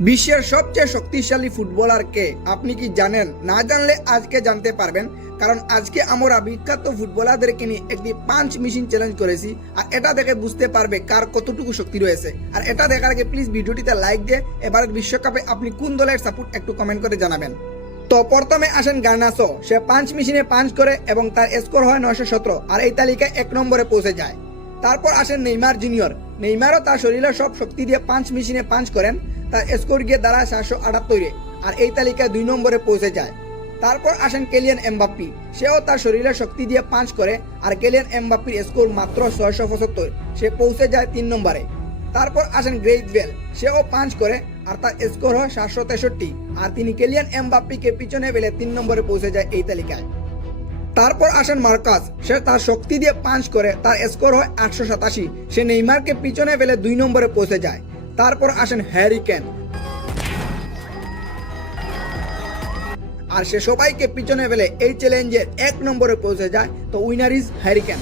বিশ্বের সবচেয়ে শক্তিশালী ফুটবলার কে আপনি কি জানেন? না জানলে আজকে জানতে পারবেন, কারণ আজকে আমরা বিখ্যাত ফুটবলারদেরকে নিয়ে একটি পাঞ্চ মেশিন চ্যালেঞ্জ করেছি। আর এটা দেখে বুঝতে পারবে কার কতটুকু শক্তি রয়েছে। আর এটা দেখার আগে প্লিজ ভিডিওটিতে লাইক দিয়ে এবারের বিশ্বকাপে আপনি কোন দলের সাপোর্ট একটু কমেন্ট করে জানাবেন। তো প্রথমে আসেন গার্নাচো। সে পাঞ্চ মেশিনে পাঞ্চ করে এবং তার স্কোর হয় 917, আর এই তালিকায় 1 নম্বরে পৌঁছে যায়। তারপর আসেন নেইমার জুনিয়র। নেইমারও তার শরীরের সব শক্তি দিয়ে পাঞ্চ মেশিনে পাঞ্চ করেন, তার স্কোর গিয়ে দাঁড়ায় 778, আর এই তালিকায় 2 নম্বরে পৌঁছে যায়। তারপর আসেন কেলিয়ান এমবাপ্পি। সেও তার শরীরের শক্তি দিয়ে পাঞ্চ করে, আর কেলিয়ান এমবাপ্পির স্কোর মাত্র 675, সে পৌঁছে যায় 3 নম্বরে। তারপর আসেন গ্রেইথ বেল। সেও পাঞ্চ করে আর তার স্কোর হয় 763, আর তিনি কেলিয়ান এমবাপ্পিকে পিছনে ফেলে 3 নম্বরে পৌঁছে যায় এই তালিকায়। তারপর আসেন মার্কাস। সে তার শক্তি দিয়ে পাঞ্চ করে, তার স্কোর হয় 887, সে নেইমারকে পিছনে ফেলে 2 নম্বরে পৌঁছে যায়। তারপর আসেন হ্যারি কেন, আর সে সবাইকে পিছনে ফেলে এই চ্যালেঞ্জের 1 নম্বরে পৌঁছে যায়। তো উইনার ইজ হ্যারি কেন।